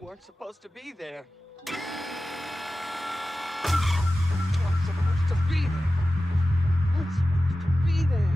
weren't supposed to be there. You weren't supposed to be there. You weren't supposed to be there.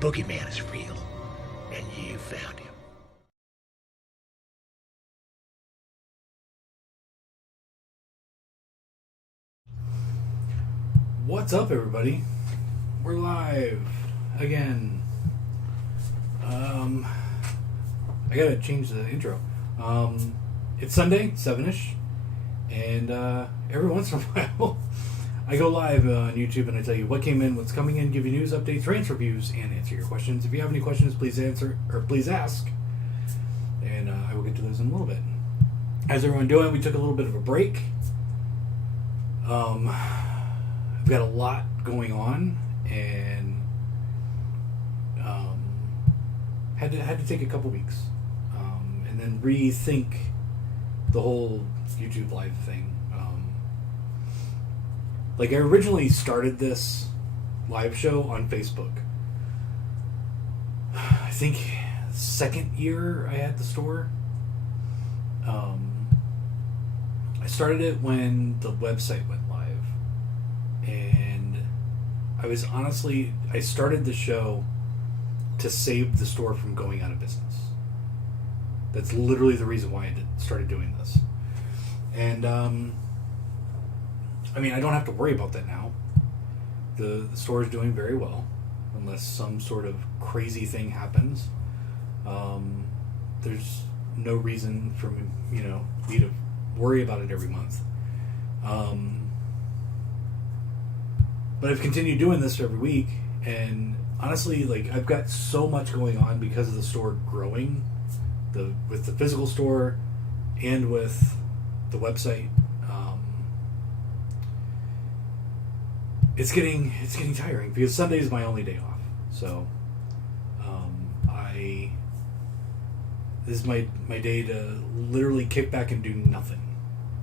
Boogeyman is real, and you found him. What's up, everybody? We're live again. I gotta change the intro. It's Sunday, 7-ish, and every once in a while I go live on YouTube and I tell you what came in, what's coming in, give you news, updates, rants, reviews, and answer your questions. If you have any questions, please answer, or please ask, and I will get to those in a little bit. How's everyone doing? We took a little bit of a break. I've got a lot going on, and had to take a couple weeks, and then rethink the whole YouTube live thing. Like, I originally started this live show on Facebook. I think second year I had the store. I started it when the website went live. And I started the show to save the store from going out of business. That's literally the reason why I started doing this. And, I mean, I don't have to worry about that now. The store is doing very well, unless some sort of crazy thing happens. There's no reason for me to worry about it every month. But I've continued doing this every week, and honestly, like, I've got so much going on because of the store growing, with the physical store and with the website. It's getting tiring because Sunday is my only day off. So, this is my day to literally kick back and do nothing.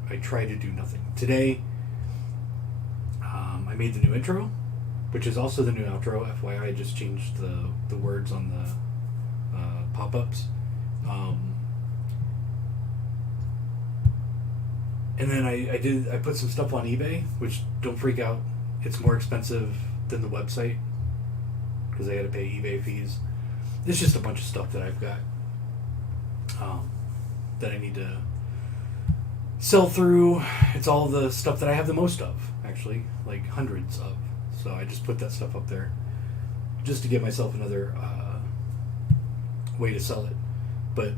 I try to do nothing. Today, I made the new intro, which is also the new outro. FYI, I just changed the words on the pop-ups. And then I put some stuff on eBay, which, don't freak out, it's more expensive than the website because I had to pay eBay fees. It's just a bunch of stuff that I've got that I need to sell through. It's all the stuff that I have the most of, actually, like hundreds of. So I just put that stuff up there just to give myself another way to sell it. But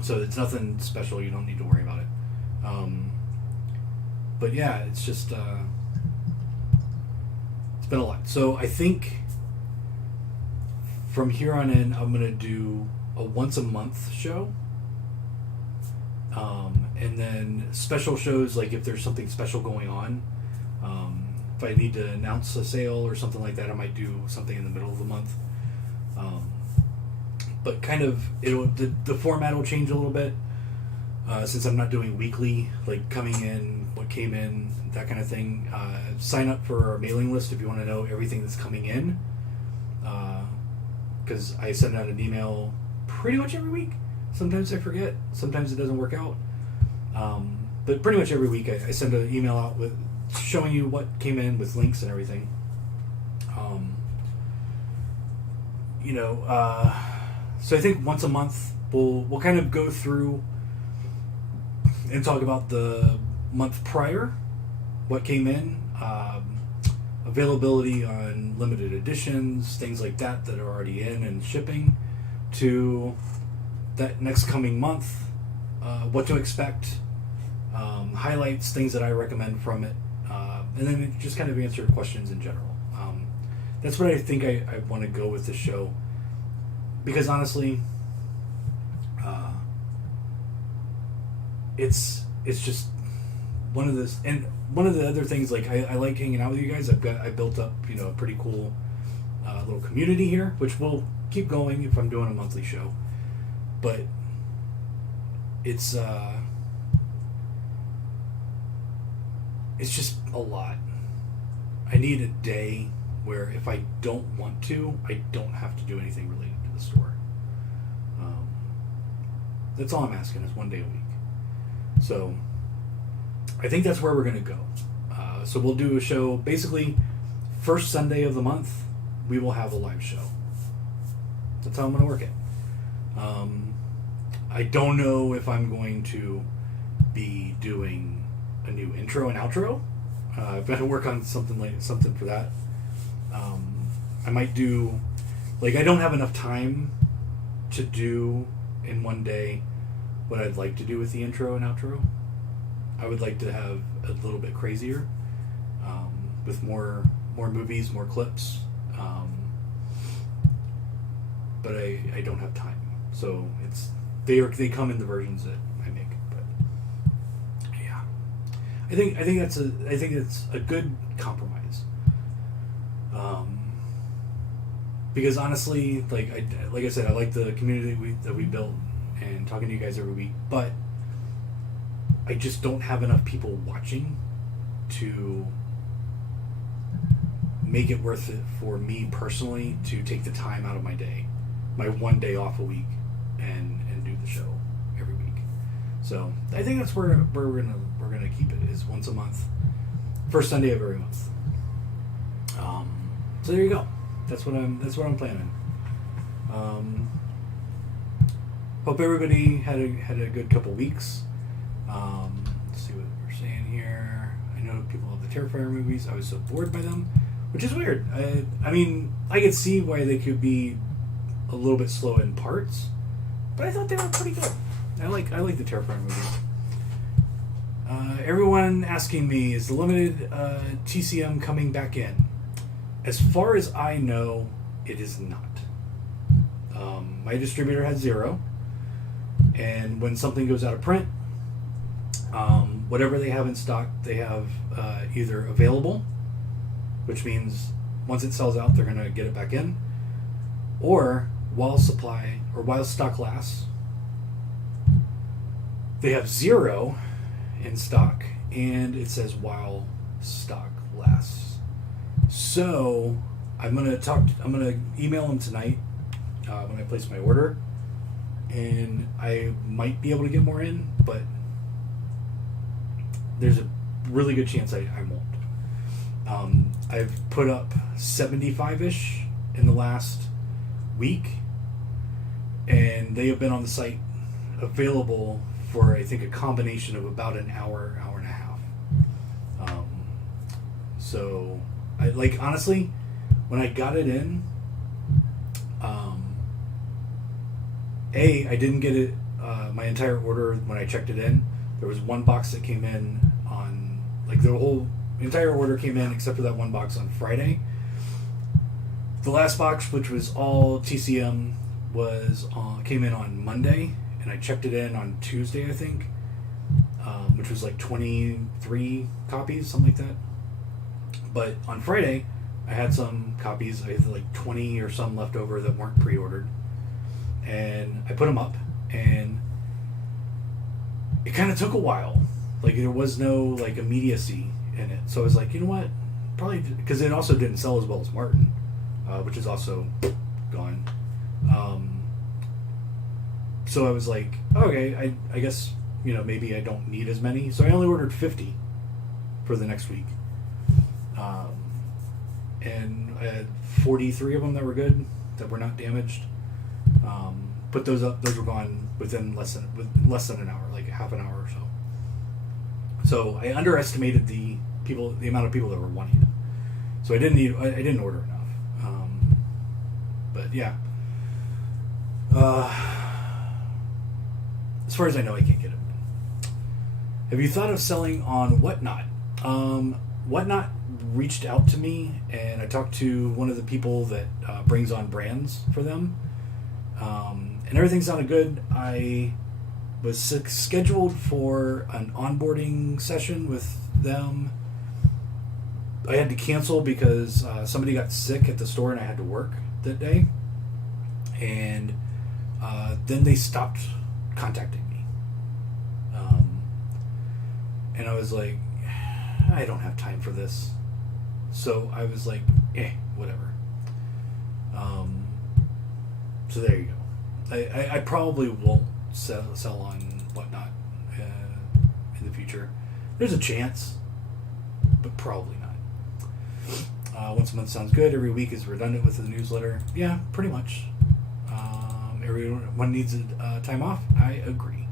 so it's nothing special. You don't need to worry about it. But yeah, it's just it's been a lot. So I think from here on in, I'm gonna do a once a month show. And then special shows, like if there's something special going on, if I need to announce a sale or something like that, I might do something in the middle of the month. But kind of, the format will change a little bit, since I'm not doing weekly, like coming in, what came in, that kind of thing. Sign up for our mailing list if you want to know everything that's coming in, because I send out an email pretty much every week. Sometimes I forget, sometimes it doesn't work out. But pretty much every week I send an email out with showing you what came in with links and everything. So I think once a month we'll kind of go through and talk about the month prior, what came in, availability on limited editions, things like that that are already in and shipping, to that next coming month, what to expect, highlights, things that I recommend from it, and then just kind of answer questions in general. That's what I think I want to go with the show, because honestly, it's just one of this, and one of the other things, like I like hanging out with you guys. I built up a pretty cool little community here, which will keep going if I'm doing a monthly show, but it's just a lot. I need a day where if I don't want to, I don't have to do anything related to the store. That's all I'm asking, is one day a week. So I think that's where we're going to go. So we'll do a show, basically, first Sunday of the month, we will have a live show. That's how I'm going to work it. I don't know if I'm going to be doing a new intro and outro. I've got to work on something for that. I might do, I don't have enough time to do in one day what I'd like to do with the intro and outro. I would like to have a little bit crazier, with more movies, more clips, but I don't have time. So they come in the versions that I make. But yeah, I think it's a good compromise. Because honestly, like I said, I like the community that we built and talking to you guys every week, but I just don't have enough people watching to make it worth it for me personally to take the time out of my day, my one day off a week, and do the show every week. So I think that's where we're gonna keep it, is once a month, first Sunday of every month. So there you go. That's what I'm planning. Hope everybody had a good couple weeks. Let's see what we're saying here. I know people love the Terrifier movies. I was so bored by them, which is weird. I mean, I could see why they could be a little bit slow in parts, but I thought they were pretty good. I like the Terrifier movies. Everyone asking me, is the limited TCM coming back in? As far as I know, it is not. My distributor has 0, and when something goes out of print, whatever they have in stock, they have either available, which means once it sells out, they're going to get it back in, or while stock lasts, they have 0 in stock, and it says while stock lasts. So I'm gonna email them tonight when I place my order, and I might be able to get more in, but there's a really good chance I won't. I've put up 75-ish in the last week, and they have been on the site available for, I think, a combination of about an hour and a half. So, honestly, when I got it in, I didn't get it, my entire order when I checked it in. There was one box that came in on, like, the whole entire order came in except for that one box on Friday. The last box, which was all TCM, came in on Monday, and I checked it in on Tuesday, I think, which was like 23 copies, something like that. But on Friday, I had some copies. I had like 20 or some left over that weren't pre-ordered, and I put them up, and it kind of took a while. Like, there was no like immediacy in it, so I was like, you know what, probably, because it also didn't sell as well as Martin, which is also gone. So I was like, okay, I guess, you know, maybe I don't need as many. So I only ordered 50 for the next week. And I had 43 of them that were good, that were not damaged. Put those up; those were gone within less than an hour, like half an hour or so. So I underestimated the amount of people that were wanting it. So I didn't order enough. But yeah. As far as I know, I can't get it. Have you thought of selling on Whatnot? Whatnot reached out to me, and I talked to one of the people that brings on brands for them, and everything sounded good. I was scheduled for an onboarding session with them. I had to cancel because somebody got sick at the store and I had to work that day, and then they stopped contacting me, and I was like, I don't have time for this. So I was like, whatever. So there you go. I probably won't sell on Whatnot in the future. There's a chance, but probably not. Once a month sounds good. Every week is redundant with the newsletter. Yeah, pretty much. Everyone needs a time off. I agree.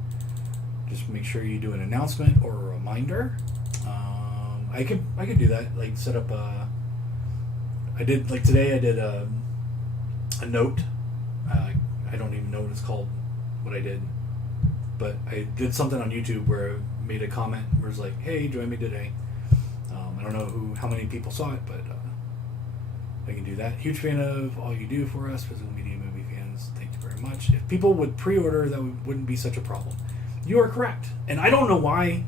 Just make sure you do an announcement or a reminder. I could do that. Like, set up I did, like, today I did a note. I don't even know what it's called, what I did. But I did something on YouTube where I made a comment where it's like, hey, join me today. I don't know how many people saw it, but I can do that. Huge fan of all you do for us, physical media movie fans. Thank you very much. If people would pre-order, that wouldn't be such a problem. You are correct. And I don't know why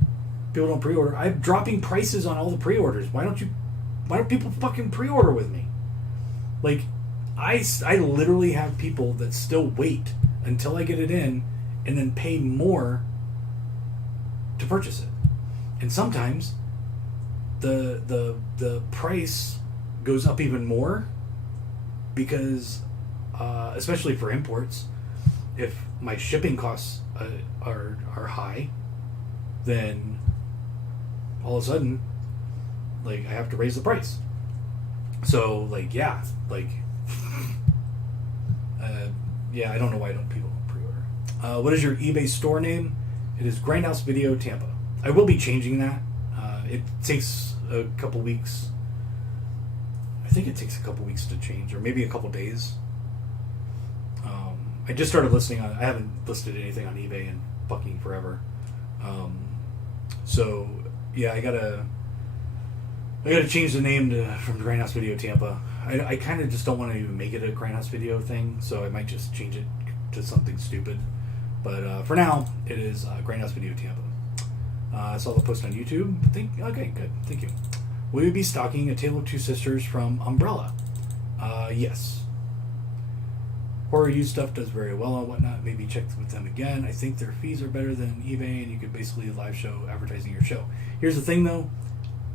people don't pre-order. I'm dropping prices on all the pre-orders. Why don't people fucking pre-order with me? Like, I literally have people that still wait until I get it in and then pay more to purchase it. And sometimes the price goes up even more because, especially for imports, if my shipping costs are high, then all of a sudden, like, I have to raise the price. So, like, yeah, I don't know why people don't pre-order. What is your eBay store name? It is Grindhouse Video Tampa. I will be changing that. It takes a couple weeks. I think it takes a couple weeks to change, or maybe a couple days. I just started listing on. I haven't listed anything on eBay in fucking forever. So yeah, I gotta change the name from Grindhouse Video Tampa. I kind of just don't want to even make it a Grindhouse Video thing, so I might just change it to something stupid. But for now, it is Grindhouse Video Tampa. I saw the post on YouTube. Okay, good. Thank you. Will you be stocking A Tale of Two Sisters from Umbrella? Yes. Horror used stuff does very well on Whatnot. Maybe check with them again. I think their fees are better than eBay, and you could basically live show advertising your show. Here's the thing, though.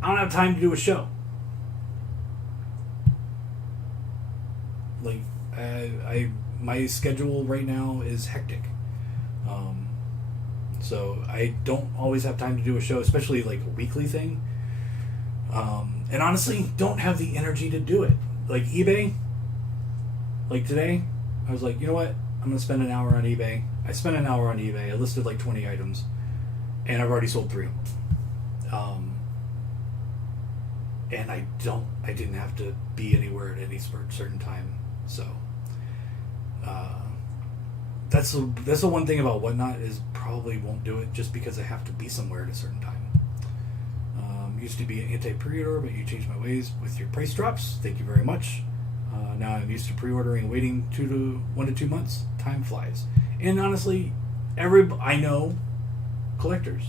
I don't have time to do a show. Like, my schedule right now is hectic. So I don't always have time to do a show, especially like a weekly thing. And honestly, don't have the energy to do it. Like eBay, like today, I was like, you know what? I'm going to spend an hour on eBay. I spent an hour on eBay. I listed like 20 items, and I've already sold 3 of them. and I didn't have to be anywhere at any certain time. So that's the one thing about Whatnot is probably won't do it just because I have to be somewhere at a certain time. Used to be an anti-pre-order, but you changed my ways with your price drops. Thank you very much. Now I'm used to pre-ordering, waiting 1 to 2 months. Time flies. And honestly, I know collectors.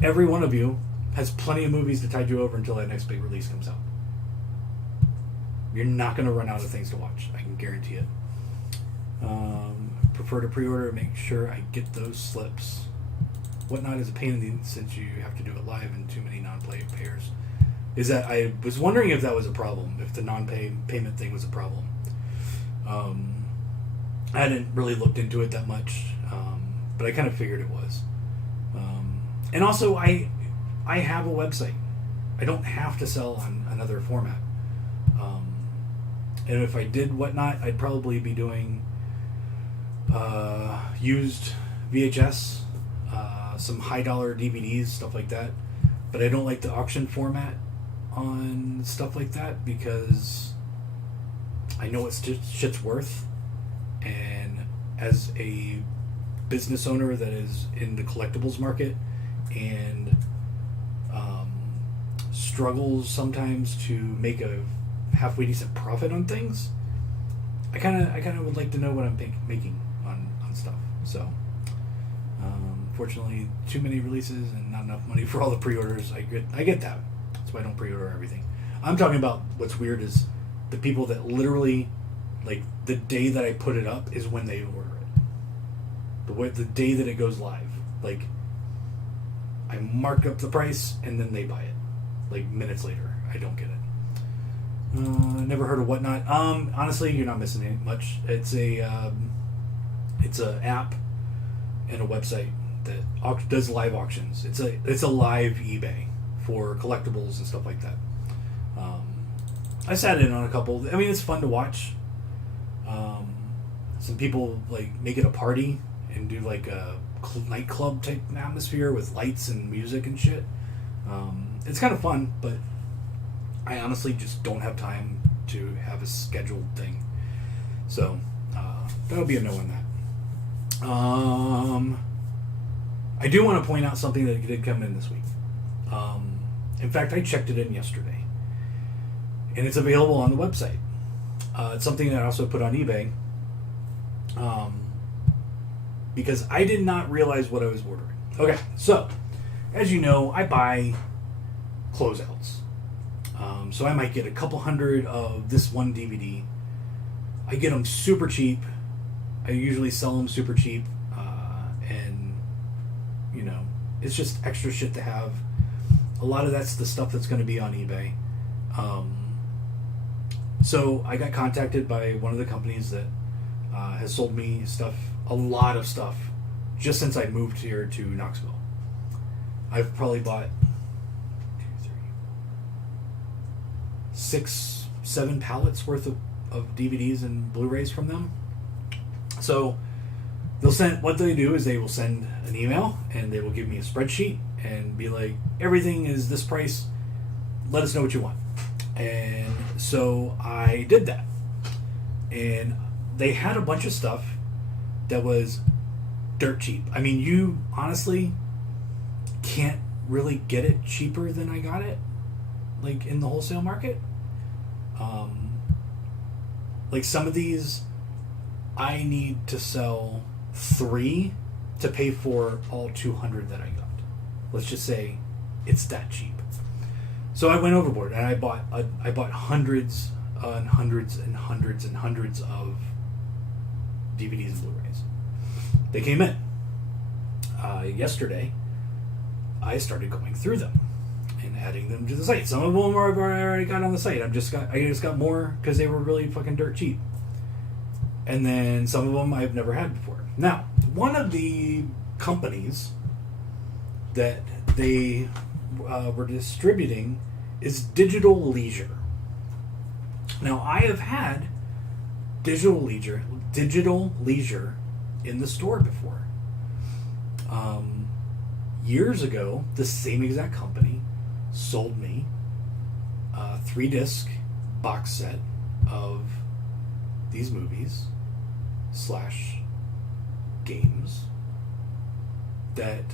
Every one of you has plenty of movies to tide you over until that next big release comes out. You're not going to run out of things to watch. I can guarantee it. Prefer to pre-order. Make sure I get those slips. Whatnot is a pain in the since you have to do it live and too many non-play payers. Is that I was wondering if that was a problem, if the non-payment thing was a problem. I hadn't really looked into it that much, but I kind of figured it was. And also, I have a website. I don't have to sell on another format. And if I did Whatnot, I'd probably be doing used VHS, some high-dollar DVDs, stuff like that. But I don't like the auction format on stuff like that because I know what shit's worth. And as a business owner that is in the collectibles market and struggles sometimes to make a halfway decent profit on things, I kind of would like to know what I'm making on stuff. So fortunately, too many releases and not enough money for all the pre-orders. I get that. That's why I don't pre-order everything. I'm talking about what's weird is the people that literally, like, the day that I put it up is when they order it. The day that it goes live. Like, I mark up the price and then they buy it. Like, minutes later. I don't get it. Never heard of Whatnot. Honestly, you're not missing much. It's a app and a website that does live auctions. It's a live eBay for collectibles and stuff like that. I sat in on a couple. I mean, it's fun to watch. Some people like make it a party and do like a nightclub type atmosphere with lights and music and shit. It's kind of fun, but I honestly just don't have time to have a scheduled thing. So that'll be a no on that. I do want to point out something that did come in this week. In fact, I checked it in yesterday. And it's available on the website. It's something that I also put on eBay. Because I did not realize what I was ordering. Okay, so, as you know, I buy closeouts. So I might get a couple hundred of this one DVD. I get them super cheap. I usually sell them super cheap. And, you know, it's just extra shit to have. A lot of that's the stuff that's going to be on eBay. So I got contacted by one of the companies that has sold me stuff, a lot of stuff, just since I moved here to Knoxville. I've probably bought 6-7 pallets worth of DVDs and Blu-rays from them. So what they do is they will send an email and they will give me a spreadsheet and be like, everything is this price, let us know what you want. And so I did that. And they had a bunch of stuff that was dirt cheap. I mean, you honestly can't really get it cheaper than I got it, like in the wholesale market. Like some of these, I need to sell 3 to pay for all 200 that I got. Let's just say it's that cheap. So I went overboard and I bought hundreds and hundreds and hundreds and hundreds of DVDs and Blu-rays. They came in. Yesterday, I started going through them and adding them to the site. Some of them I already got on the site. I just got more because they were really fucking dirt cheap. And then some of them I've never had before. Now, one of the companies that they were distributing is Digital Leisure. Now, I have had Digital Leisure in the store before. Years ago, the same exact company sold me 3-disc box set of these movies / games that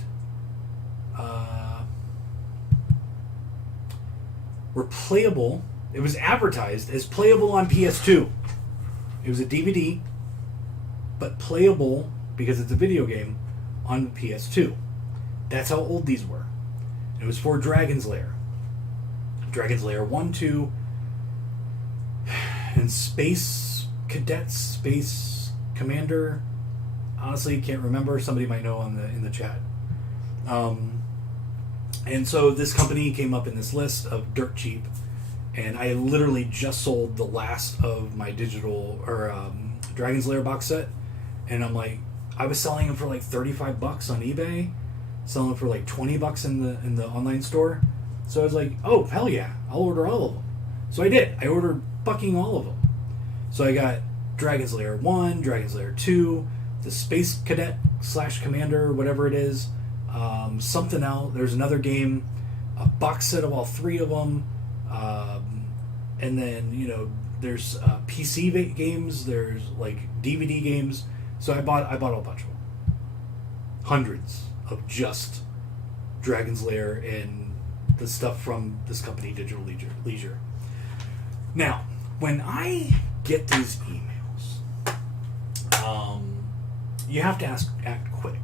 were playable. It was advertised as playable on PS2. It was a DVD, but playable because it's a video game on PS2. That's how old these were. It was for Dragon's Lair. Dragon's Lair 1, 2, and Space Cadets, Space Commander. Honestly, can't remember. Somebody might know in the chat. And so this company came up in this list of dirt cheap, and I literally just sold the last of my digital or Dragon's Lair box set, and I'm like, I was selling them for like $35 on eBay, selling them for like $20 in the online store. So I was like, oh hell yeah, I'll order all of them. So I did. I ordered fucking all of them. So I got Dragon's Lair 1, Dragon's Lair 2, the Space Cadet / Commander, whatever it is. Something else. There's another game, a box set of all 3 of them, and then there's PC games. There's like DVD games. So I bought a bunch of them, hundreds of just Dragon's Lair and the stuff from this company, Digital Leisure. Now, when I get these emails, you have to act quick.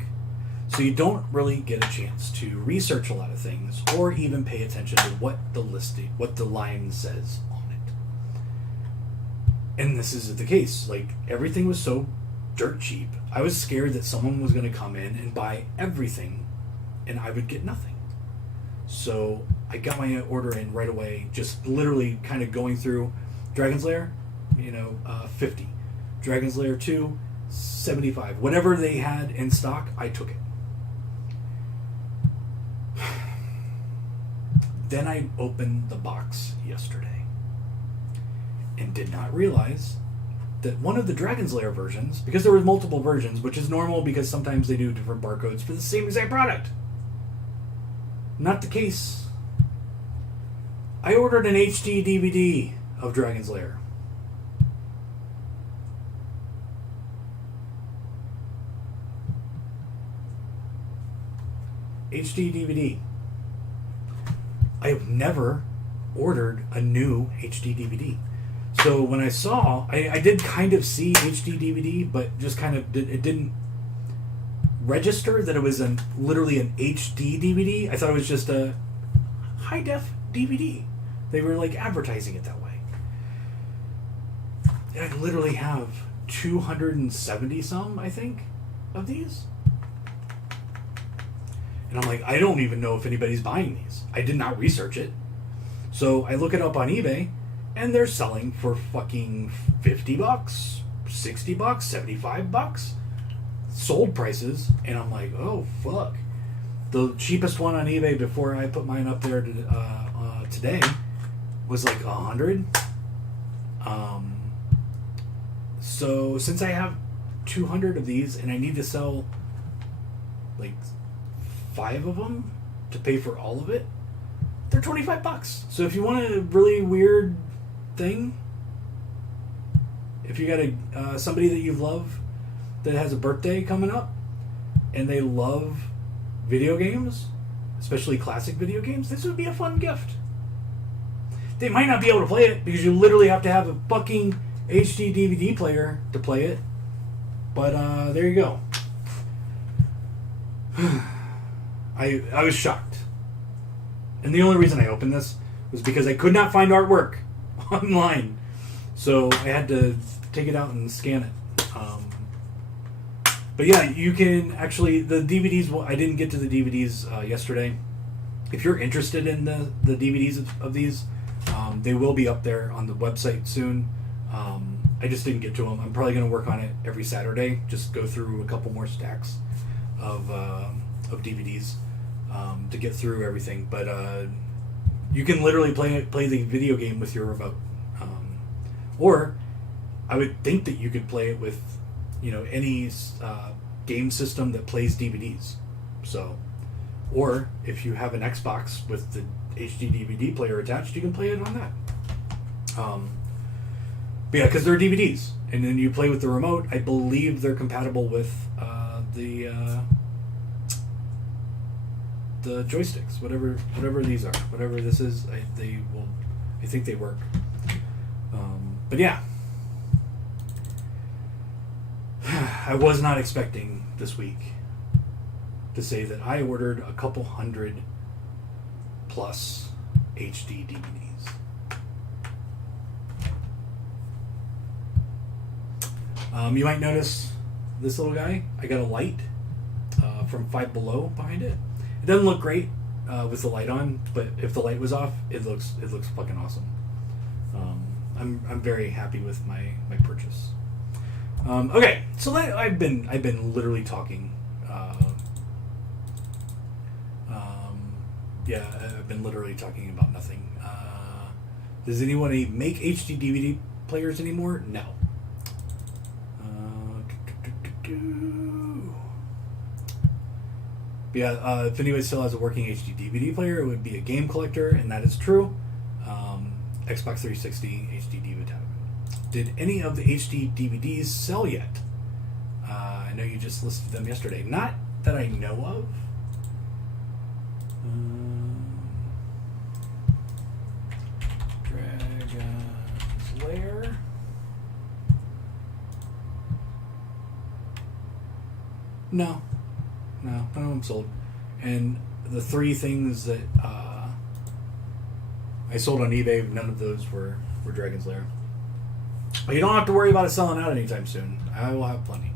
So you don't really get a chance to research a lot of things or even pay attention to what the line says on it. And this is the case. Like, everything was so dirt cheap. I was scared that someone was going to come in and buy everything and I would get nothing. So I got my order in right away, just literally kind of going through Dragon's Lair, 50. Dragon's Lair 2, 75. Whatever they had in stock, I took it. Then I opened the box yesterday and did not realize that one of the Dragon's Lair versions, because there were multiple versions, which is normal because sometimes they do different barcodes for the same exact product. Not the case. I ordered an HD DVD of Dragon's Lair. HD DVD. I have never ordered a new HD DVD. So when I saw, I did kind of see HD DVD, but just kind of it didn't register that it was literally an HD DVD. I thought it was just a high def DVD. They were like advertising it that way. And I literally have 270 some, I think, of these. And I'm like, I don't even know if anybody's buying these. I did not research it. So I look it up on eBay, and they're selling for fucking $50, $60, $75. Sold prices. And I'm like, oh, fuck. The cheapest one on eBay before I put mine up there today was like $100. So since I have 200 of these, and I need to sell like 5 of them to pay for all of it, they're $25. So if you want a really weird thing, if you got somebody that you love that has a birthday coming up and they love video games, especially classic video games, this would be a fun gift. They might not be able to play it because you literally have to have a fucking HD DVD player to play it, but there you go. I was shocked. And the only reason I opened this was because I could not find artwork online. So I had to take it out and scan it. But yeah, you can actually, the DVDs, I didn't get to the DVDs yesterday. If you're interested in the DVDs of these, they will be up there on the website soon. I just didn't get to them. I'm probably going to work on it every Saturday. Just go through a couple more stacks of DVDs to get through everything. But you can literally play the video game with your remote, or I would think that you could play it with any game system that plays DVDs. So Or if you have an Xbox with the HD DVD player attached, you can play it on that. But yeah, because they're DVDs, and then you play with the remote. I believe they're compatible with the joysticks, whatever these are, whatever this is. I think they work. But yeah, I was not expecting this week to say that I ordered a couple hundred plus HD DVDs. You might notice this little guy. I got a light from Five Below behind it. It doesn't look great with the light on, but if the light was off, it looks fucking awesome. I'm very happy with my purchase. Okay, so I've been literally talking. I've been literally talking about nothing. Does anyone make HD DVD players anymore? No. Yeah, if anybody still has a working HD DVD player, it would be a game collector, and that is true. Xbox 360 HD DVD. Did any of the HD DVDs sell yet? I know you just listed them yesterday. Not that I know of. Dragon's Lair. No, none of them sold. And the 3 things that I sold on eBay, none of those were Dragon's Lair. But you don't have to worry about it selling out anytime soon. I will have plenty.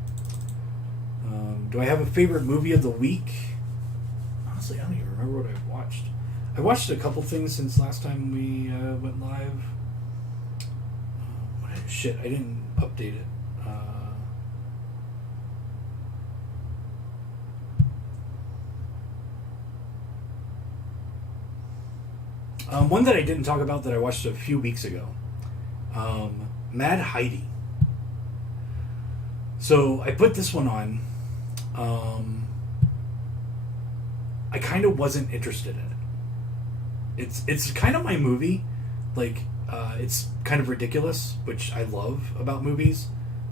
Do I have a favorite movie of the week? Honestly, I don't even remember what I've watched. I watched a couple things since last time we went live. Shit, I didn't update it. One that I didn't talk about that I watched a few weeks ago. Mad Heidi. So I put this one on. I kind of wasn't interested in it. It's kind of my movie. Like, it's kind of ridiculous, which I love about movies.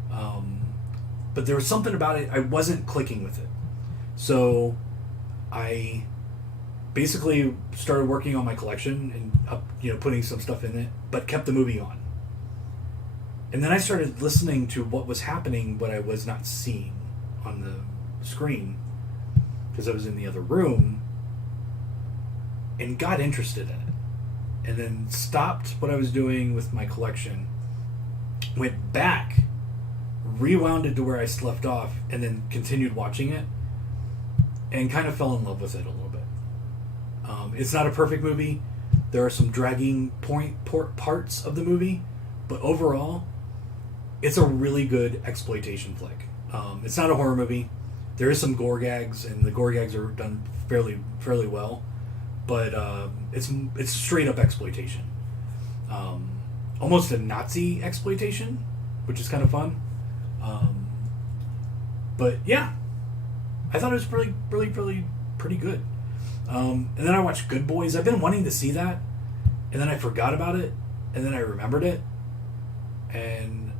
But there was something about it, I wasn't clicking with it. So I basically started working on my collection and putting some stuff in it, but kept the movie on. And then I started listening to what was happening, what I was not seeing on the screen, because I was in the other room, and got interested in it. And then stopped what I was doing with my collection, went back, rewound it to where I left off, and then continued watching it, and kind of fell in love with it a little bit. It's not a perfect movie. There are some dragging parts of the movie, but overall, it's a really good exploitation flick. It's not a horror movie. There is some gore gags, and the gore gags are done fairly well, but it's straight up exploitation. Almost a Nazi exploitation, which is kind of fun. But yeah, I thought it was pretty good. And then I watched Good Boys. I've been wanting to see that, and then I forgot about it, and then I remembered it, and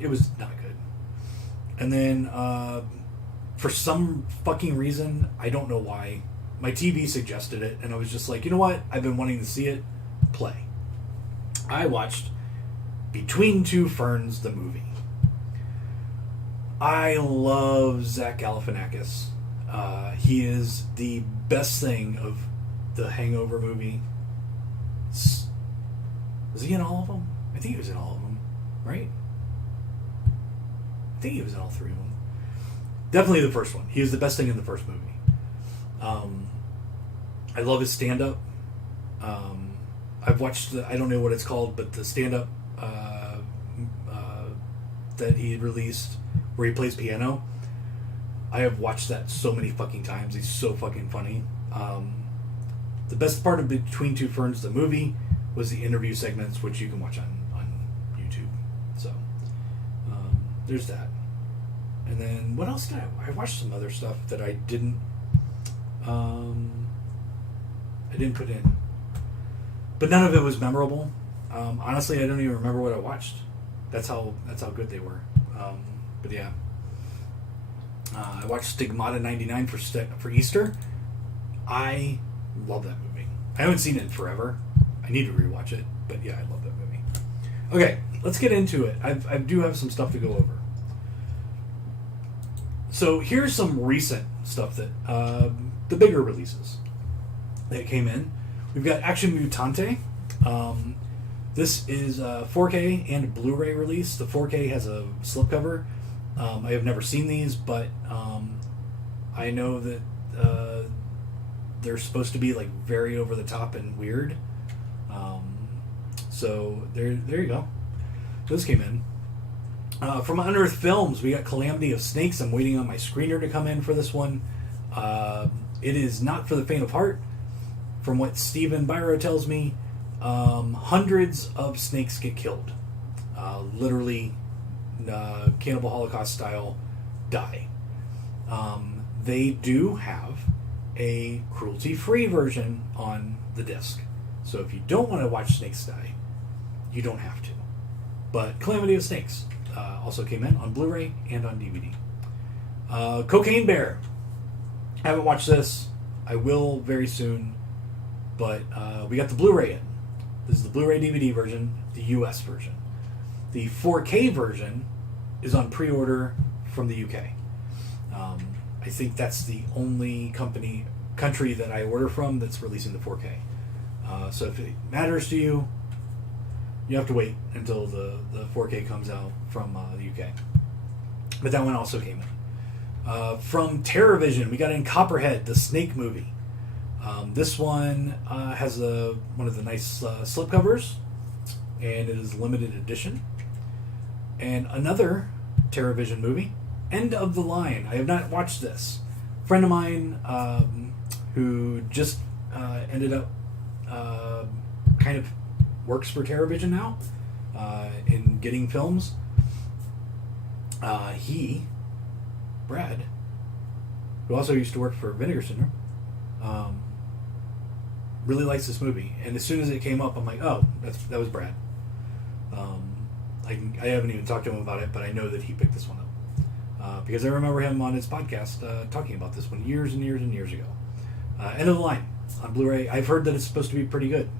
it was not good. And then for some fucking reason, I don't know why, my TV suggested it, and I was just like, you know what? I've been wanting to see it. Play. I watched Between Two Ferns, the movie. I love Zach Galifianakis. He is the best thing of the Hangover movie. Was he in all of them? I think he was in all of them, right? I think he was in all 3 of them. Definitely the first one. He was the best thing in the first movie. I love his stand-up. I've watched I don't know what it's called, but the stand-up that he released where he plays piano. I have watched that so many fucking times. He's so fucking funny. The best part of Between Two Ferns, the movie, was the interview segments, which you can watch on YouTube. So, there's that. And then, what else did I watched some other stuff that I didn't... I didn't put in. But none of it was memorable. Honestly, I don't even remember what I watched. That's how good they were. But yeah. I watched Stigmata 99 for Easter. I love that movie. I haven't seen it in forever. I need to rewatch it. But yeah, I love that movie. Okay, let's get into it. I do have some stuff to go over. So here's some recent stuff that the bigger releases that came in. We've got Action Mutante. This is a 4K and Blu-ray release. The 4K has a slipcover. I have never seen these, but I know that they're supposed to be like very over the top and weird. So there you go. Those came in. From Unearthed Films, we got Calamity of Snakes. I'm waiting on my screener to come in for this one. It is not for the faint of heart. From what Stephen Byro tells me, hundreds of snakes get killed. Literally, Cannibal Holocaust style, die. They do have a cruelty-free version on the disc. So if you don't want to watch snakes die, you don't have to. But Calamity of Snakes also came in on Blu-ray and on DVD. Cocaine Bear. I haven't watched this. I will very soon. But we got the Blu-ray in. This is the Blu-ray DVD version, the US version. The 4K version is on pre-order from the UK. I think that's the only country that I order from that's releasing the 4K. So if it matters to you, you have to wait until the 4K comes out from the UK. But that one also came in. From TerraVision, we got in Copperhead, the Snake movie. This one has one of the nice slipcovers, and it is limited edition. And another TerraVision movie, End of the Line. I have not watched this. A friend of mine who just ended up kind of works for TerraVision now in getting films. Brad, who also used to work for Vinegar Syndrome, really likes this movie. And as soon as it came up, I'm like, oh, that was Brad. I haven't even talked to him about it, but I know that he picked this one up. Because I remember him on his podcast talking about this one years and years and years ago. End of the Line on Blu-ray. I've heard that it's supposed to be pretty good.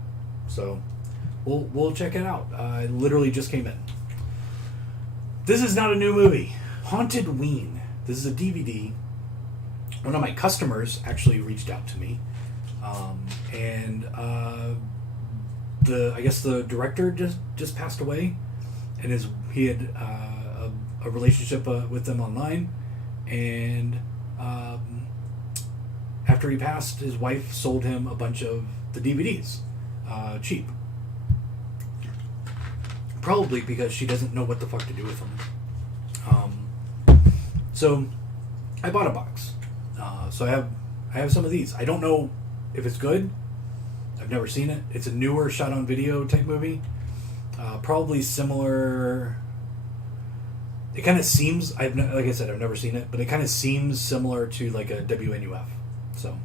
So we'll check it out. It literally just came in. This is not a new movie. Haunted Ween. This is a DVD. One of my customers actually reached out to me. And I guess the director just passed away. And he had a relationship with them online. And after he passed, his wife sold him a bunch of the DVDs. Cheap. Probably because she doesn't know what the fuck to do with them. So I bought a box. So I have some of these. I don't know if it's good. I've never seen it. It's a newer shot on video type movie. Probably similar. It kind of seems, like I said, I've never seen it, but it kind of seems similar to like a WNUF. So,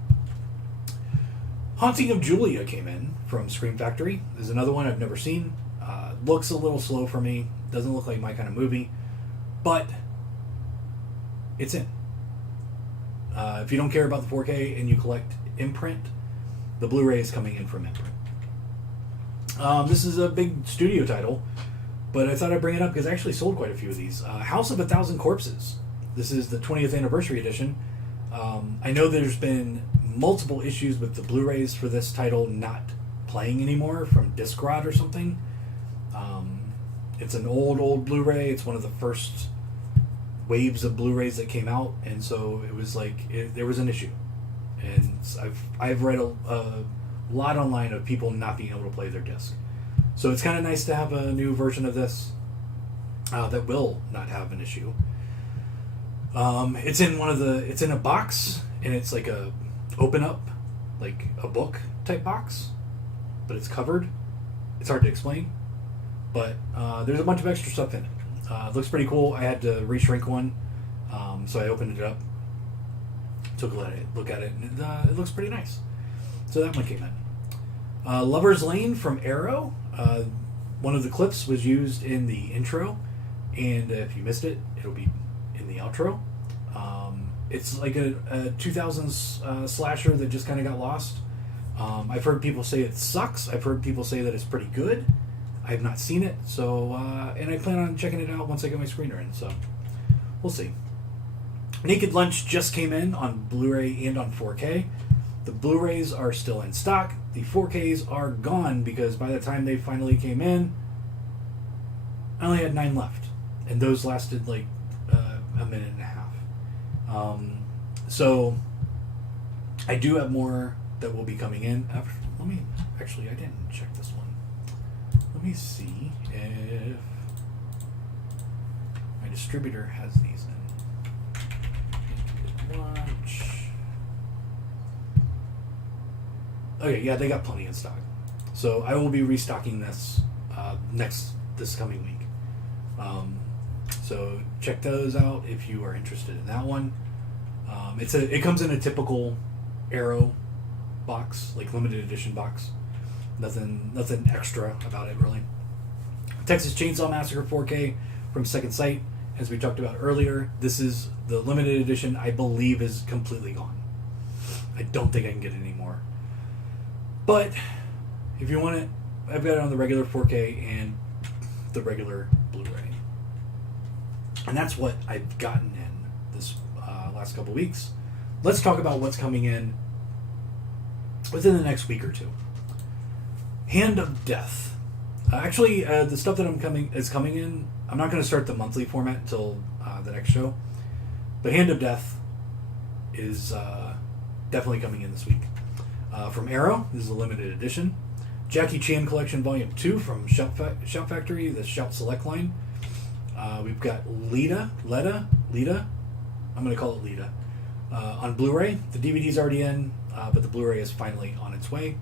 Haunting of Julia came in from Scream Factory. There's another one I've never seen. Looks a little slow for me. Doesn't look like my kind of movie, but it's in. If you don't care about the 4K and you collect imprint, the Blu-ray is coming in from imprint. This is a big studio title, but I thought I'd bring it up because I actually sold quite a few of these. House of a Thousand Corpses. This is the 20th anniversary edition. I know there's been multiple issues with the Blu-rays for this title not playing anymore from disc rot or something. It's an old Blu-ray. It's one of the first waves of Blu-rays that came out, and so it was like there was an issue. And I've read a lot online of people not being able to play their disc. So it's kind of nice to have a new version of this that will not have an issue. It's in a box, and it's like a open up, like a book type box, but it's covered. It's hard to explain, but there's a bunch of extra stuff in it. It looks pretty cool. I had to reshrink one, so I opened it up, took a look at it, and it looks pretty nice. So that one came in. Lover's Lane from Arrow. One of the clips was used in the intro, and if you missed it, it'll be in the outro. It's like a 2000s slasher that just kind of got lost. I've heard people say it sucks. I've heard people say that it's pretty good. I have not seen it, so and I plan on checking it out once I get my screener in. So we'll see. Naked Lunch just came in on Blu-ray and on 4K. The Blu-rays are still in stock. The 4Ks are gone because by the time they finally came in, I only had 9 left, and those lasted like a minute and a half. So I do have more that will be coming in. Let me actually, I didn't check this one. Let me see if my distributor has these in. Watch. Okay, yeah, they got plenty in stock. So I will be restocking this this coming week. So check those out if you are interested in that one. It comes in a typical Arrow box, like limited edition box. Nothing extra about it really. Texas Chainsaw Massacre 4K from Second Sight, as we talked about earlier. This is the limited edition. I believe is completely gone. I don't think I can get it anymore. But if you want it, I've got it on the regular 4K and the regular Blu-ray. And that's what I've gotten in this last couple weeks. Let's talk about what's coming in within the next week or two. Hand of Death. Actually, the stuff that is coming in, I'm not going to start the monthly format until the next show. But Hand of Death is definitely coming in this week. From Arrow, this is a limited edition. Jackie Chan Collection Volume 2 from Shout Factory, the Shout Select line. We've got Lita, I'm going to call it Lita, on Blu-ray. The DVD's already in, but the Blu-ray is finally on its way.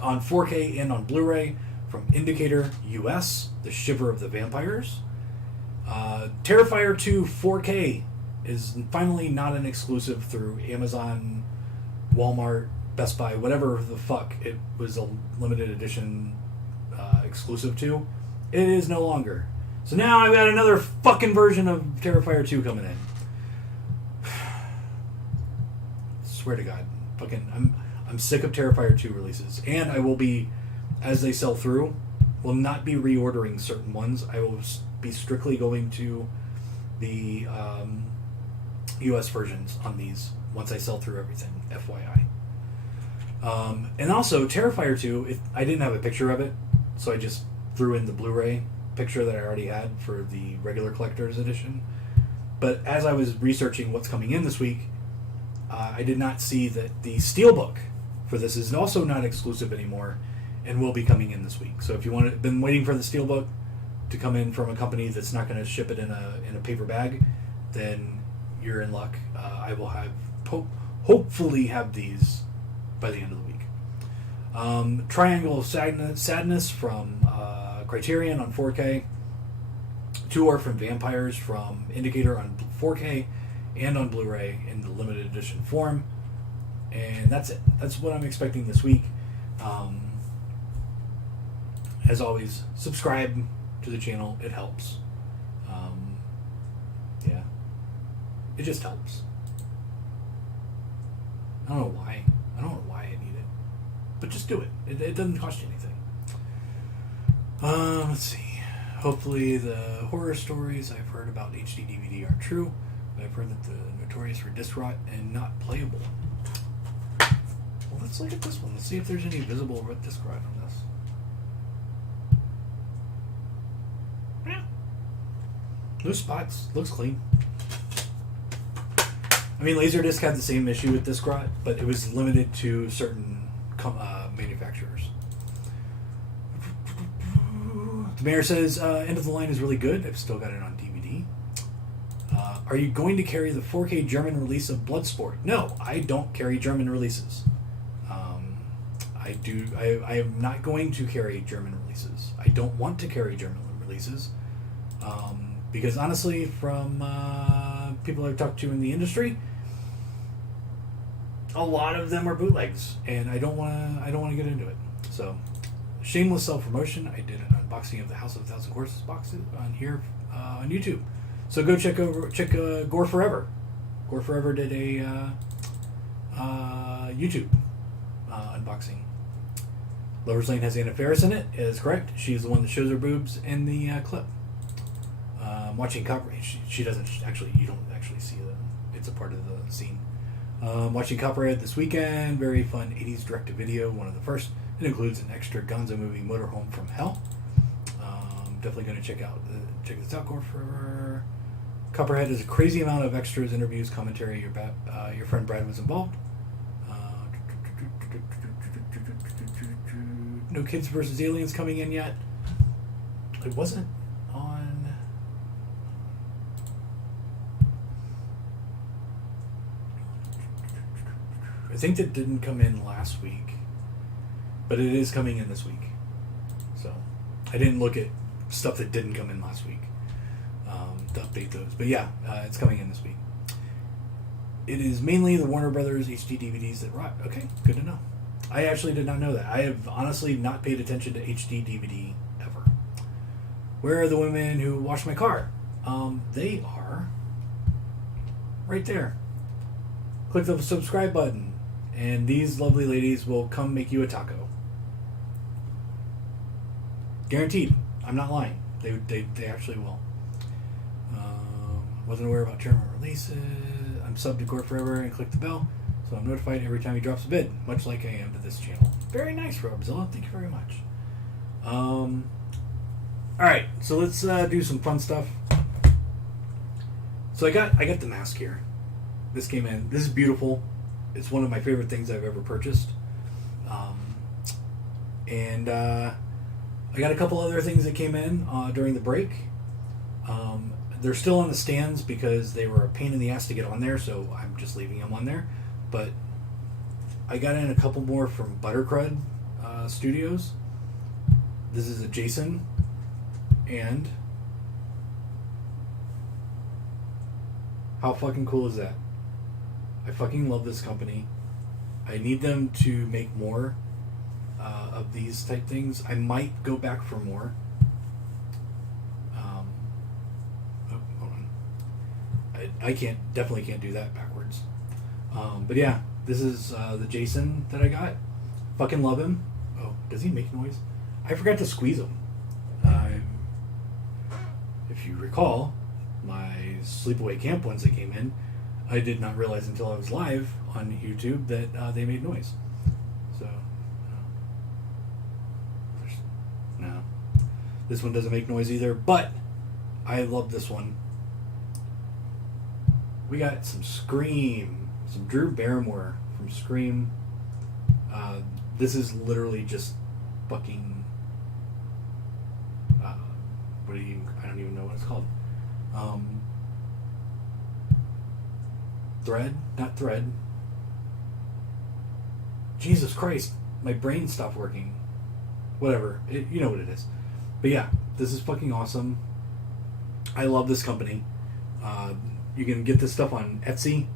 On 4K and on Blu-ray from Indicator US, The Shiver of the Vampires. Terrifier 2 4K is finally not an exclusive through Amazon, Walmart, Best Buy, whatever the fuck it was a limited edition exclusive to. It is no longer. So now I've got another fucking version of Terrifier 2 coming in. Swear to God, fucking, I'm sick of Terrifier 2 releases, and I will be, as they sell through, will not be reordering certain ones. I will be strictly going to the US versions on these once I sell through everything, FYI. And also, Terrifier 2, I didn't have a picture of it, so I just threw in the Blu-ray picture that I already had for the regular collector's edition. But as I was researching what's coming in this week, I did not see that the Steelbook for this is also not exclusive anymore and will be coming in this week. So if you been waiting for the Steelbook to come in from a company that's not going to ship it in a paper bag, then you're in luck. I will have hopefully have these by the end of the week. Triangle of Sadness from Criterion on 4K. Two Orphan Vampires from Indicator on 4K and on Blu-ray in the limited edition form. And that's it. That's what I'm expecting this week. As always, subscribe to the channel. It helps. Yeah. It just helps. I don't know why. I don't know why I need it. But just do it. It doesn't cost you anything. Let's see. Hopefully the horror stories I've heard about HD DVD aren't true. But I've heard that the notorious for disc rot and not playable. Well, let's look at this one. Let's see if there's any visible disc rot on this. Yeah. No spots. Looks clean. I mean, Laserdisc had the same issue with disc rot, but it was limited to certain manufacturers. The mayor says, End of the Line is really good. I've still got it on DVD. Are you going to carry the 4K German release of Bloodsport? No, I don't carry German releases. I am not going to carry German releases. I don't want to carry German releases. Because honestly, from people I've talked to in the industry, a lot of them are bootlegs, and I don't want to get into it. So, shameless self-promotion. I did an unboxing of the House of a Thousand Corpses boxes on here on YouTube. So go check Gore Forever. Gore Forever did a YouTube unboxing. Lover's Lane has Anna Faris in it. Is correct. She's the one that shows her boobs in the clip. Watching Copperhead. She doesn't actually. You don't actually see them. It's a part of the scene. Watching Copperhead this weekend. Very fun 80s direct-to-video. One of the first. It includes an extra Gonzo movie, Motorhome from Hell. Definitely going to check this out. Gore Forever. Copperhead has a crazy amount of extras, interviews, commentary. Your friend Brad was involved. No Kids vs. Aliens coming in yet. It wasn't on. I think that didn't come in last week, but it is coming in this week. So I didn't look at stuff that didn't come in last week to update those. But yeah, it's coming in this week. It is mainly the Warner Brothers HD DVDs that rock. Okay, good to know. I actually did not know that. I have honestly not paid attention to HD DVD ever. Where are the women who wash my car? They are right there. Click the subscribe button, and these lovely ladies will come make you a taco. Guaranteed. I'm not lying. They actually will. Wasn't aware about tournament releases. I'm subbed to Gore Forever and click the bell, so I'm notified every time he drops a bid, much like I am to this channel. Very nice, Robzilla. Thank you very much. Alright, so let's do some fun stuff. So I got the mask here. This came in. This is beautiful. It's one of my favorite things I've ever purchased. And I got a couple other things that came in during the break. They're still on the stands because they were a pain in the ass to get on there, so I'm just leaving them on there. But I got in a couple more from Buttercrud Studios. This is a Jason, and how fucking cool is that? I fucking love this company. I need them to make more of these type things. I might go back for more. Hold on. I definitely can't do that backwards. But yeah, this is the Jason that I got. Fucking love him. Oh, does he make noise? I forgot to squeeze him. If you recall, my sleepaway camp ones that came in, I did not realize until I was live on YouTube that they made noise. So, no. This one doesn't make noise either, but I love this one. We got some Scream, some Drew Barrymore from Scream. This is literally just fucking. I don't even know what it's called. Thread? Not thread. Jesus Christ. My brain stopped working. Whatever. You know what it is. But yeah, this is fucking awesome. I love this company. You can get this stuff on Etsy.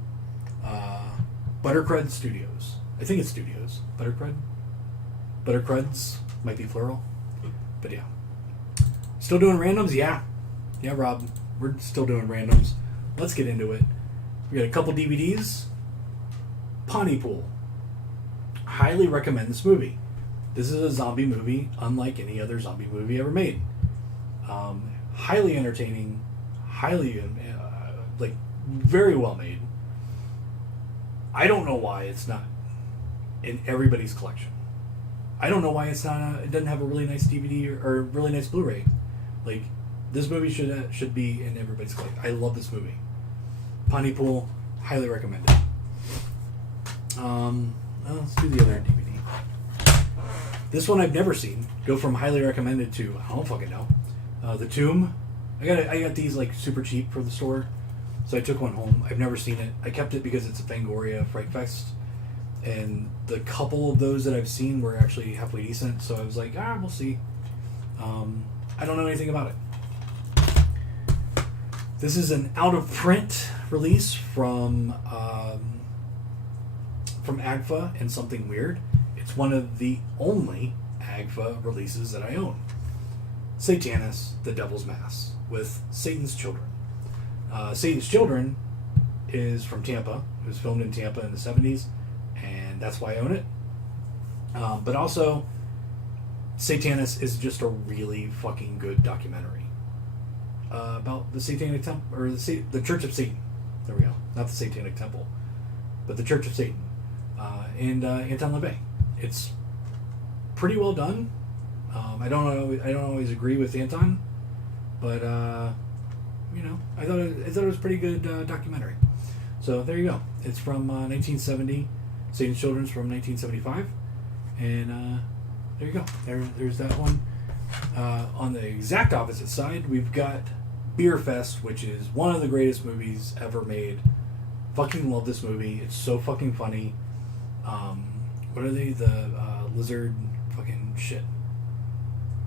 Buttercrud Studios. I think it's Studios. Buttercrud? Buttercruds. Might be plural. But yeah. Still doing randoms? Yeah. Yeah, Rob. We're still doing randoms. Let's get into it. We got a couple DVDs. Pontypool. Highly recommend this movie. This is a zombie movie unlike any other zombie movie ever made. Highly entertaining. Highly, very well made. I don't know why it's not in everybody's collection. I don't know why it's not. It doesn't have a really nice DVD or really nice Blu-ray. Like, this movie should be in everybody's collection. I love this movie. Pontypool, highly recommended. Let's do the other DVD. This one I've never seen. Go from highly recommended to I don't fucking know. The Tomb. I got these like super cheap for the store, so I took one home. I've never seen it. I kept it because it's a Fangoria Fright Fest, and the couple of those that I've seen were actually halfway decent. So I was like, we'll see. I don't know anything about it. This is an out of print release from from AGFA and Something Weird. It's one of the only AGFA releases that I own. Satanis, The Devil's Mass, with Satan's Children. Satan's Children is from Tampa. It was filmed in Tampa in the 70s, and that's why I own it. But also, Satanis is just a really fucking good documentary about the Satanic Temple, or the Church of Satan. There we go. Not the Satanic Temple, but the Church of Satan in Anton LaVey. It's pretty well done. I don't always agree with Anton, but you know, I thought it was a pretty good documentary. So there you go. It's from 1970. Satan's Children's from 1975, and there you go. There's that one. On the exact opposite side, we've got Beer Fest, which is one of the greatest movies ever made. Fucking love this movie. It's so fucking funny. What are they? The lizard fucking shit.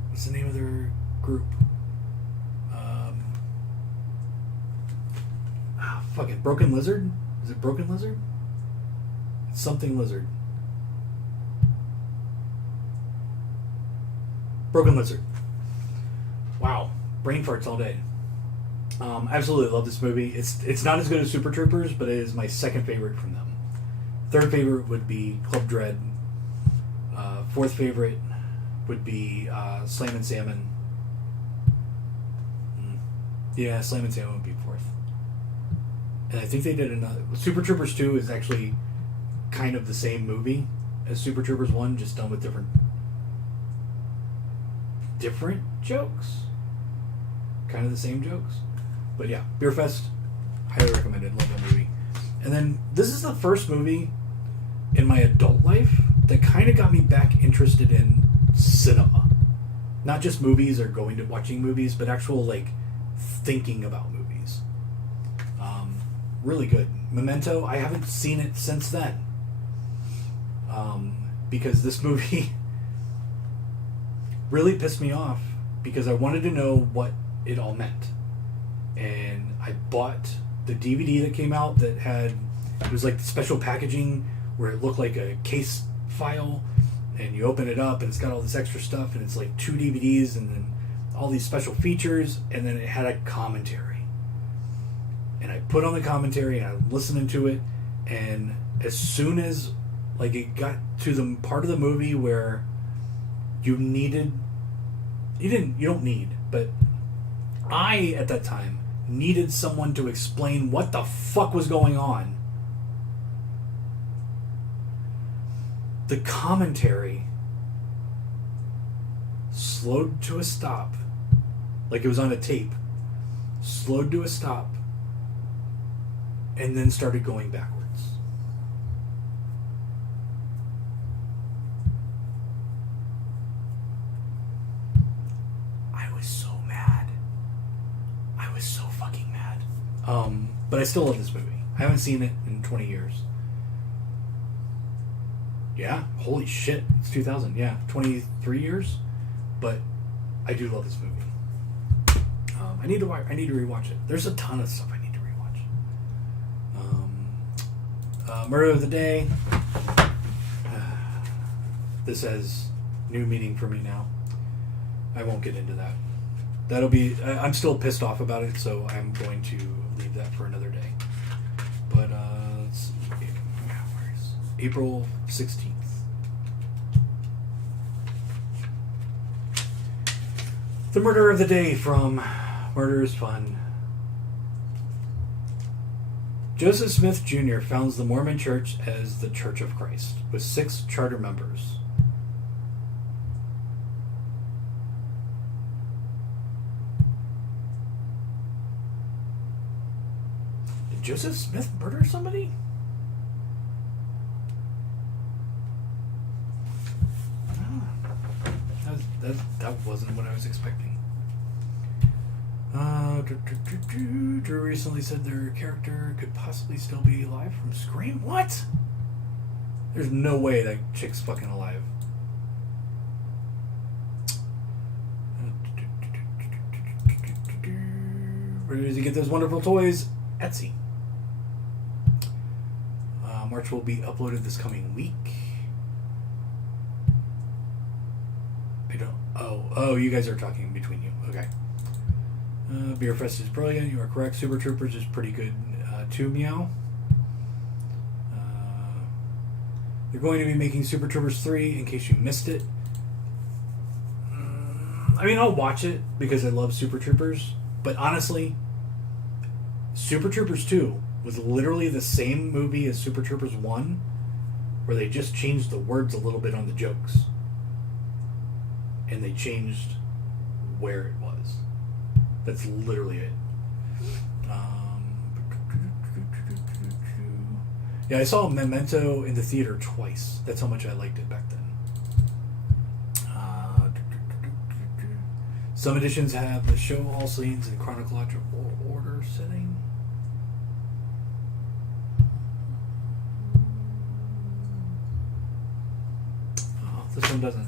What's the name of their group? Fucking Broken Lizard? Is it Broken Lizard? It's something lizard. Broken Lizard. Wow. Brain farts all day. Absolutely love this movie. It's not as good as Super Troopers, but it is my second favorite from them. Third favorite would be Club Dread. Fourth favorite would be Slam and Salmon. Yeah, Slam and Salmon would be fourth. And I think they did another. Super Troopers 2 is actually kind of the same movie as Super Troopers 1, just done with different jokes. Kind of the same jokes. But yeah, Beer Fest, highly recommended. Love that movie. And then this is the first movie in my adult life that kind of got me back interested in cinema. Not just movies or going to watching movies, but actual like thinking about movies. Really good. Memento, I haven't seen it since then. Because this movie really pissed me off because I wanted to know what it all meant. And I bought the DVD that came out that had, it was like special packaging where it looked like a case file, and you open it up and it's got all this extra stuff, and it's like 2 DVDs and then all these special features, and then it had a commentary. And I put on the commentary and I'm listening to it, and as soon as like it got to the part of the movie where you don't need, but I at that time needed someone to explain what the fuck was going on. The commentary slowed to a stop, like it was on a tape, slowed to a stop, and then started going backwards. I was so mad. I was so fucking mad. But I still love this movie. I haven't seen it in 20 years. Yeah, holy shit. It's 2000. Yeah, 23 years. But I do love this movie. I need to rewatch it. There's a ton of stuff I need to rewatch. Murder of the Day. This has new meaning for me now. I won't get into that. That'll be... I'm still pissed off about it, so I'm going to leave that for another day. But, let's see. Where's April 16th. The Murder of the Day from Murder is Fun. Joseph Smith Jr. founds the Mormon Church as the Church of Christ, with 6 charter members. Did Joseph Smith murder somebody? That wasn't what I was expecting. Drew recently said their character could possibly still be alive from Scream. What? There's no way that chick's fucking alive. Where does he get those wonderful toys? Etsy. March will be uploaded this coming week. I don't. Oh, you guys are talking between you. Okay. Beer Fest is brilliant. You are correct. Super Troopers is pretty good too, Meow. They're going to be making Super Troopers 3 in case you missed it. I mean, I'll watch it because I love Super Troopers. But honestly, Super Troopers 2 was literally the same movie as Super Troopers 1, where they just changed the words a little bit on the jokes. And they changed where it was. That's literally it. Yeah, I saw Memento in the theater twice. That's how much I liked it back then. Some editions have the show all scenes in chronological order setting. Oh, this one doesn't.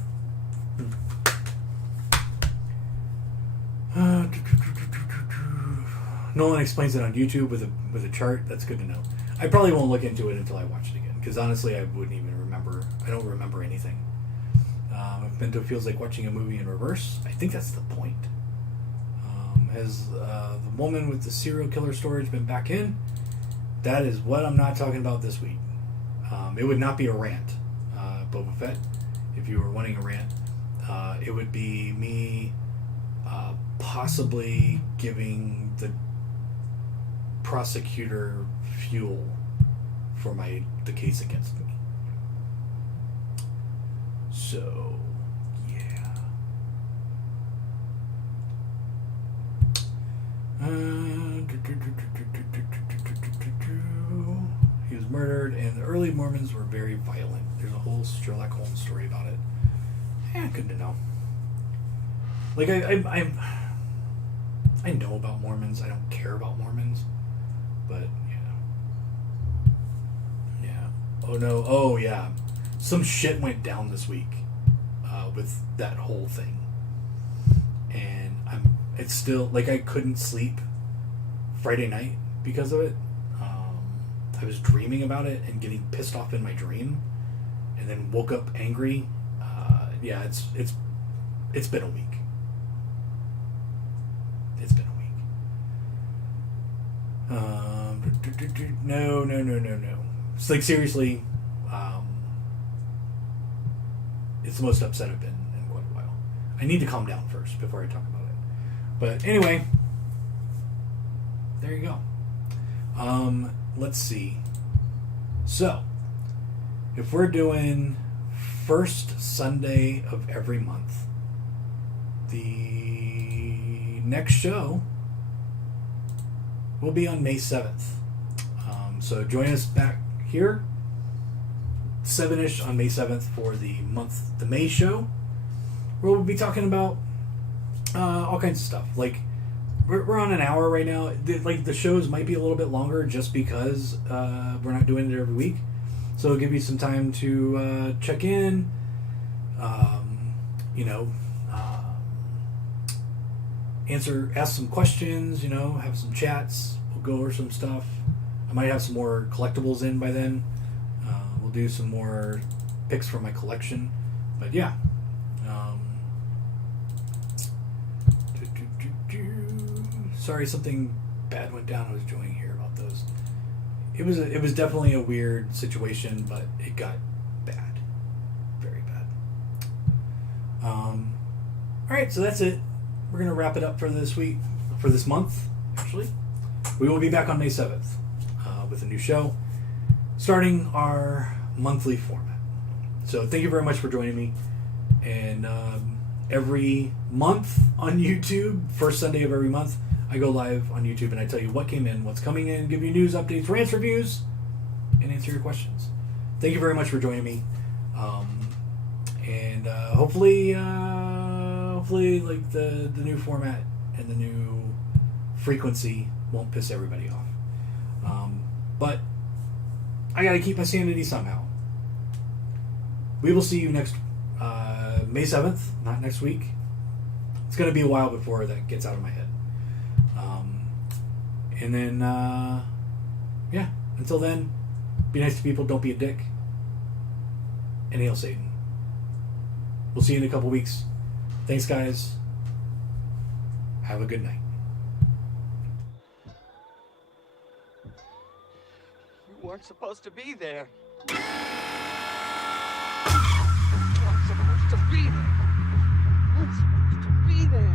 Nolan explains it on YouTube with a chart. That's good to know. I probably won't look into it until I watch it again, because honestly, I wouldn't even remember. I don't remember anything. If Memento feels like watching a movie in reverse, I think that's the point. Has the woman with the serial killer storage been back in? That is what I'm not talking about this week. It would not be a rant, Boba Fett. If you were wanting a rant, it would be me possibly giving the prosecutor fuel for the case against me. So, yeah. He was murdered, and the early Mormons were very violent. There's a whole Sherlock Holmes story about it. Yeah, good to know. Like, I know about Mormons. I don't care about Mormons. But, yeah. Oh, no. Oh, yeah. Some shit went down this week with that whole thing. And it's still, like, I couldn't sleep Friday night because of it. I was dreaming about it and getting pissed off in my dream. And then woke up angry. Yeah, it's been a week. It's been a week. No. It's like, seriously, it's the most upset I've been in quite a while. I need to calm down first before I talk about it. But anyway, there you go. Let's see. So, if we're doing first Sunday of every month, the next show will be on May 7th. So join us back here, 7-ish on May 7th for the May show, where we'll be talking about all kinds of stuff. Like, we're on an hour right now. The shows might be a little bit longer just because we're not doing it every week. So it'll give you some time to check in, ask some questions, have some chats. We'll go over some stuff. I might have some more collectibles in by then. We'll do some more picks from my collection. But yeah. Sorry, something bad went down. I was joining here about those. It was definitely a weird situation, but it got bad. Very bad. Alright, so that's it. We're going to wrap it up for this week, for this month, actually. We will be back on May 7th with a new show, starting our monthly format. So thank you very much for joining me. And every month on YouTube, first Sunday of every month, I go live on YouTube and I tell you what came in, what's coming in, give you news, updates, rants, reviews, and answer your questions. Thank you very much for joining me. And hopefully, like the new format and the new frequency won't piss everybody off. But I gotta keep my sanity somehow. We will see you next May 7th, not next week. It's gonna be a while before that gets out of my head. And then, yeah, until then, Be nice to people. Don't be a dick. And hail Satan. We'll see you in a couple weeks. Thanks, guys. Have a good night. You weren't supposed to be there. You weren't supposed to be there. You weren't supposed to be there.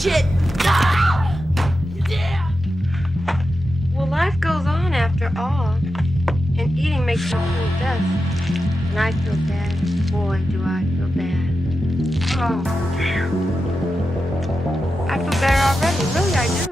Shit! Well, life goes on after all. And eating makes me feel best. And I feel bad. Boy, do I feel bad. Oh. I feel better already. Really, I do.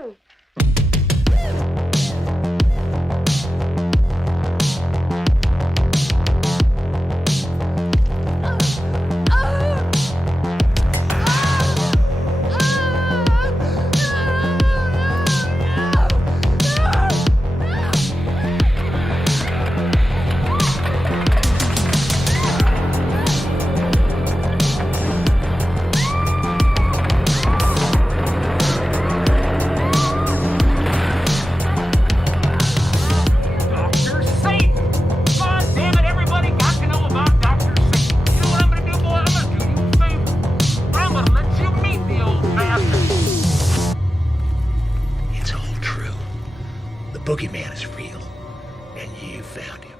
Boogeyman is real, and you found him.